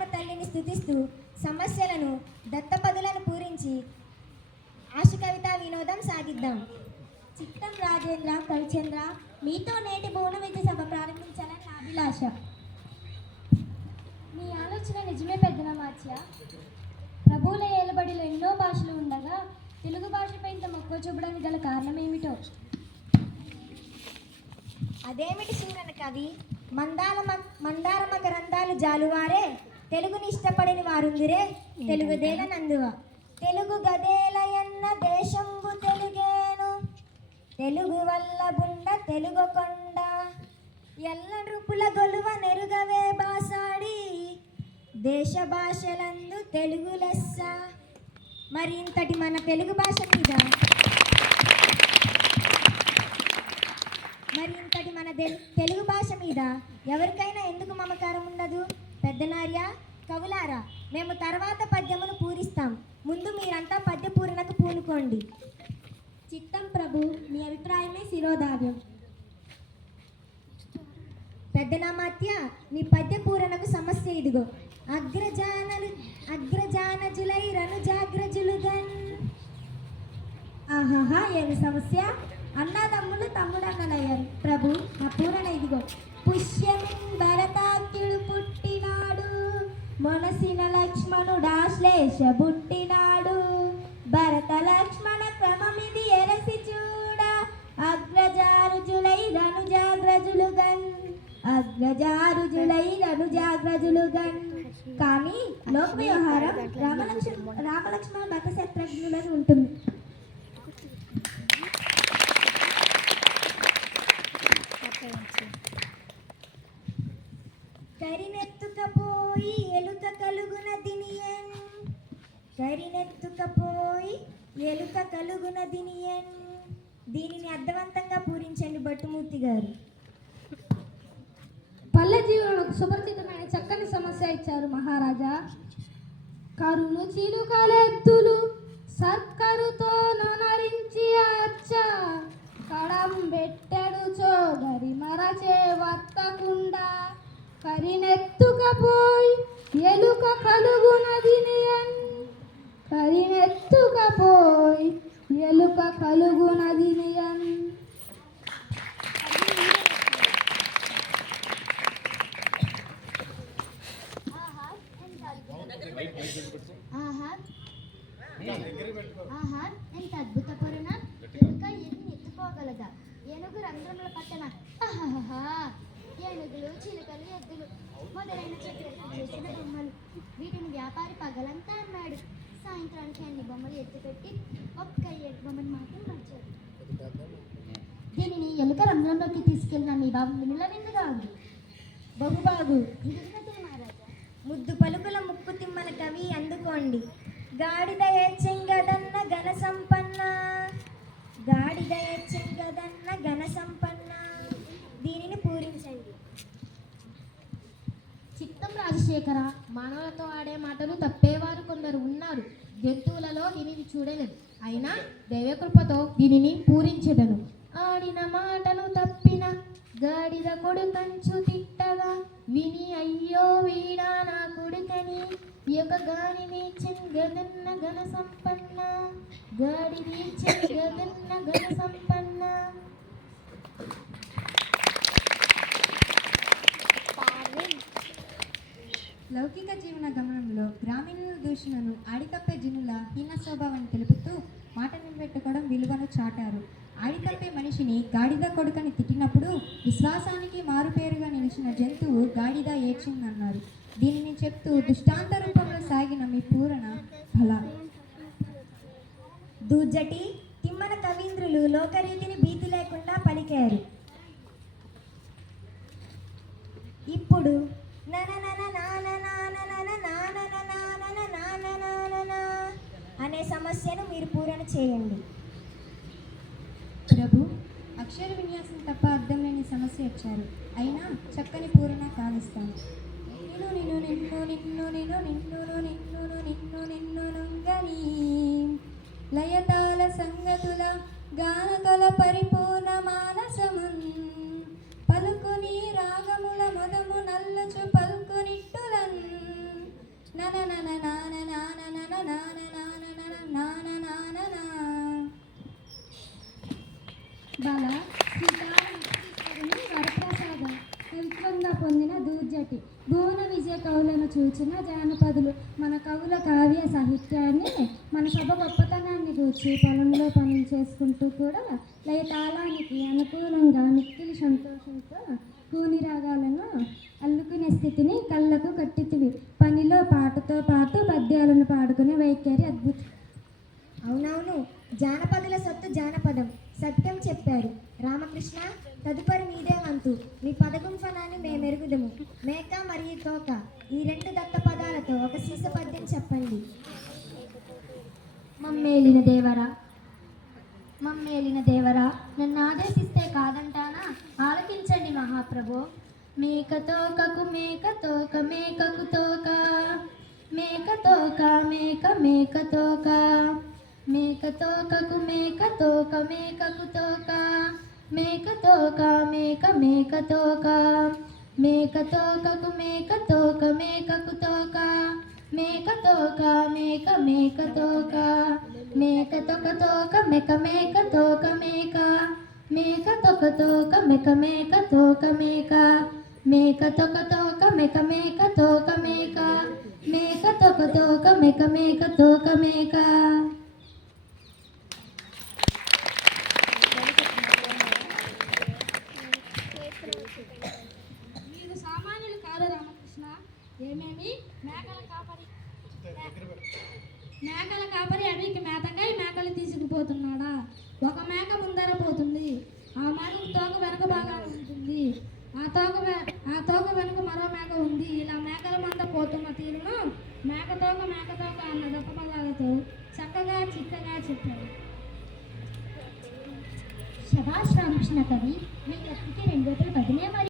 సీతమ్మ తల్లిని స్తుతిస్తూ సమస్యలను దత్తపదులను పూరించి ఆశ కవితా వినోదం సాగిద్దాం. చిత్తం రాజేంద్ర కవిచంద్ర, మీతో నేటి భువన విద్య సభ ప్రారంభించాలని నా అభిలాష. మీ ఆలోచన నిజమే పెద్దనమాత్య. ప్రభువుల ఏలుబడిలో ఎన్నో భాషలు ఉండగా తెలుగు భాషపై ఇంత మక్కువ చూపడానికి గల కారణం ఏమిటో? అదేమిటి సూరన కవి, మందారమ గ్రంథాలు జాలువారే తెలుగుని ఇష్టపడిన వారుందిరే తెలుగుదేల నందువ. తెలుగు గదేలయన్న దేశంబు తెలుగేను, తెలుగు వల్ల బుండ తెలుగు కొండ, ఎల్ల నృపుల గొలువ నెరుగవే బాసాడి, దేశ భాషలందు తెలుగు లెస్స. మరి ఇంతటి మన తెలుగు భాష మీద తెలుగు భాష మీద ఎవరికైనా ఎందుకు మమకారం ఉండదు? పెద్దనార్య, కవులారా, మేము తర్వాత పద్యమును పూరిస్తాం. ముందు మీరంతా పద్య పూరణకు పూనుకోండి. చిత్తం ప్రభు, మీ అభిప్రాయమే శిరోధార్యం. పెద్దనామాత్య, మీ పద్య పూరణకు సమస్య ఇదిగో. అగ్రజానజులై రనుజాగ్రజులుగన్. ఆహాహా, ఏమి సమస్య? అన్నదమ్ములు తమ్ముడన్నలయ్యారు. ప్రభు, నా పూరణ ఇదిగో. పుష్యమిన్ భరతాఖ్యుడు పుట్టినాడు, మొనసిన లక్ష్మణుడాశ్లేష పుట్టినాడు, భరత లక్ష్మణ క్రమమిది ఎరసి చూడ, అగ్రజారుజులై రనుజాగ్రజులుగన్. అగ్రజారుజులై రనుజాగ్రజులుగన్. కానీ లోక వ్యవహారం రామలక్ష్మణ భరత శత్రుఘ్నులను ఉంటుంది. కరినెత్తుకపోయి ఎలుక కలుగున దినియన్, కరినెత్తుకపోయి ఎలుక కలుగున దినియన్. దీనిని అర్థవంతంగా పూరించండి భట్టుమూర్తి గారు. పల్లె జీవనకు సుపరిచితమైన చక్కని సమస్య ఇచ్చారు మహారాజా. కరును చిలుకలెద్దులు సర్కరుతో నొనరించి అచ్చ, కడం పెట్టెడు చోగరి మరచే వర్తకుండా, కరినెత్తుకపోయి ఎలుక కలుగునదినియన్. కరినెత్తుకపోయి ఎలుక కలుగునదినియన్. ఆహా, ఎంత అద్భుత పూరణ! ఎలుక ఎన్ని ఎత్తుకోగలదా? ఏనుగు రంధ్రముల పట్టణ. ఆహాహా, ఏనుగులు, చిలుకలు, ఎద్దులు మొదలైన చెట్లతో చేసిన బొమ్మలు. వీటిని వ్యాపారి పగలంతా అన్నాడు. సాయంత్రానికి అన్ని బొమ్మలు ఎత్తుపెట్టి ఒక్క ఏడు బొమ్మను మాత్రం మార్చాడు. దీనిని ఎలుక రంధ్రంలోకి తీసుకెళ్ళిన మీ బాబు మినుల నిండుగా ఉంది. బహుబాగు. మహారాజా, ముద్దు పలుకుల ముక్కు తిమ్మల కవి అందుకోండి. గాడిద ఏచెంగదన్న ఘన సంపన్న, గాడిద ఏచెంగదన్న ఘన సంపన్న. దీనిని పూరించండి. చిత్తం రాజశేఖర, మానవులతో ఆడే మాటలు తప్పేవారు కొందరు ఉన్నారు. జంతువులలో దీనిని చూడలేదు. అయినా దైవకృపతో దీనిని పూరించెదను. ఆడిన మాటను తప్పిన గాడిద కొడుకంచు తిట్టగా, విని అయ్యో వీడా నా కొడుకని, యొక్క గాడిని చెంగదన్న ఘన సంపన్న, గాడిని చెంగదన్న ఘన సంపన్న. లౌకిక జీవన గమనంలో గ్రామీణుల దూషణను ఆడితప్పే జనుల హీన స్వభావాన్ని తెలుపుతూ మాట నిలబెట్టుకోవడం విలువను చాటారు. ఆడితప్పే మనిషిని గాడిద కొడుకని తిట్టినప్పుడు విశ్వాసానికి మారుపేరుగా నిలిచిన జంతువు గాడిద ఏడ్చిందన్నారు. దీనిని చెప్తూ దృష్టాంత రూపంలో సాగిన మీ పూరణ ఫల. దూజటి తిమ్మన కవీంద్రులు లోకరీతిని భీతి లేకుండా పలికారు. ఇప్పుడు అనే సమస్యను మీరు పూరణ చేయండి. ప్రభు, అక్షర విన్యాసం తప్ప అర్థం లేని సమస్య ఇచ్చారు. అయినా చక్కని పూరణ కావిస్తాను. నిన్ను నిన్ను నిన్ను నిన్ను నిన్ను నిన్ను నిన్ను నిన్ను నిన్ను నుంగని లయతాల సంగతుల గానకల పరిపూర్ణ మానసమన్, పలుకుని రాగముల మదము నల్లచు పలుకునిట్టులన్, బాల సీతారాముని వరప్రసాదం పవిత్రంగా పొందిన దూర్జటి భువన విజయ కవులను చూచిన జానపదులు మన కవుల కావ్య సాహిత్యాన్ని మన సభ గొప్పతనాన్ని కూర్చి పొలంలో పనులు చేసుకుంటూ కూడా లయ తాళానికి అనుకూలంగా మిక్కిలి సంతోషంతో కూని రాగాలను అల్లుకునే స్థితిని కళ్ళకు కట్టితివి పనిలో పాటతో పాటు పద్యాలను పాడుకునే వైఖరి అద్భుతం. అవునవును, జానపదుల సొత్తు జానపదం. సత్యం చెప్పారు రామకృష్ణ. తదుపరి మీదే వంతు. మీ పదగుంఫనాన్ని మేమెరుగుదము. మేక మరియు తోక ఈ రెండు దత్త పదాలతో ఒక సీస పద్యం చెప్పండి. మమ్మేలిన దేవరా నన్ను ఆదేశిస్తే కాదంటానా? ఆలకించండి మహాప్రభు. మేక తోకకు మేక తోక మేకకు తోక మేక తోక మేక మేక తోక మేక తోకకు మేక తోక మేకకు తోక మేక తోక మేక మేక తోక మేక తోకకు మేక తోక మేకకు తోక మేక తోక మేక మేక తోక మేక తోక తోక మేక మేక తోక మేక మేక తోక తోక మేక మేక తోక మేక మేక తోక తోక మేక మేక తోక మేక మేక తోక తోక మేక మేక తోక మేక. మీరు సామాన్యులు కాదు రామకృష్ణ. ఏమేమి మేకల కాపరి అడవికి మేతగా ఈ మేకలు తీసుకుపోతున్నాడా? ఒక మేక ముందర పోతుంది, ఆ మేకకు తోక వెనక భాగాన ఉంటుంది, ఆ తోక వెనుక మరో మేక ఉంది. ఇలా మేకల మంద పోతున్న తీరును మేక తోక అన్న దప్పపదాలతో చక్కగా చిక్కగా చెప్పారు. శభాష్ రామకృష్ణ కవి, మీ కత్తికి 2 వైపులు పదినే మరి.